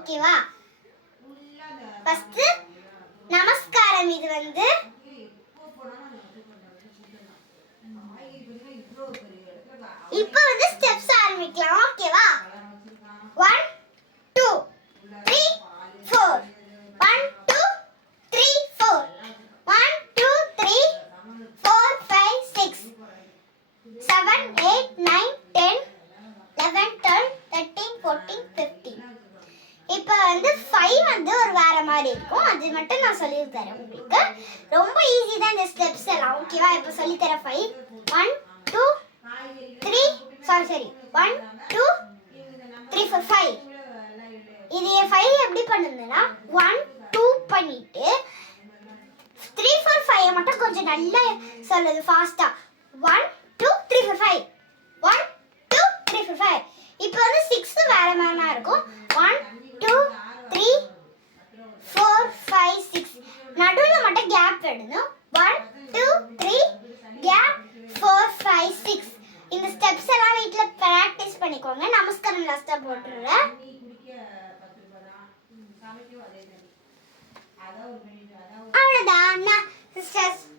ஓகேவா? ஃபர்ஸ்ட் நமஸ்காரம். இது வந்து இப்போ வந்து ஸ்டெப்ஸ் ஆரம்பிக்கலாம். ஓகேவா? 1 2 3 4 1 2 3 4 1 2 3 4 5 6 7 8 9 10 11 12 13 14 15. இப்போ வந்து 5 வந்து ஒரு வேற மாதிரி இருக்கும். அது மட்டும் நான் சொல்லி தரேன் உங்களுக்கு. ரொம்ப ஈஸி தான் இந்த ஸ்டெப்ஸ் எல்லாம். ஓகேவா? இப்போ சொல்லி தரேன். 5 1 2 3 சரி 1 2 3 4 5. இது 5 எப்படி பண்ணுதுன்னா 1 2 பண்ணிட்டு 3 4 5 மட்டும் கொஞ்சம் நல்லா சொல்லுது ஃபாஸ்டா. 1 2 3 4 5 1 2 3 4 5. இப்போ வந்து 6 வேற மாதிரி இருக்கும். 1 2 3 4 5 6. நடுவுல மட்டும் கேப் விடணும். 1 2 3 கேப் 4 5 6. இந்த ஸ்டெப்ஸ் எல்லாம் வீட்ல பிராக்டீஸ் பண்ணிக்கோங்க. நமஸ்காரம் லாஸ்டா போட்டுறேன். அவ்வளவுதான்.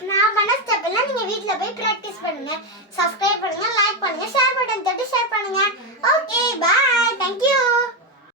நான் பண்ண ஸ்டெப் எல்லாம் நீங்க வீட்ல போய் பிராக்டீஸ் பண்ணுங்க. சப்ஸ்கிரைப் பண்ணுங்க, லைக் பண்ணுங்க, ஷேர் பட்டன் தட்டி ஷேர் பண்ணுங்க. Okay, bye. Thank you.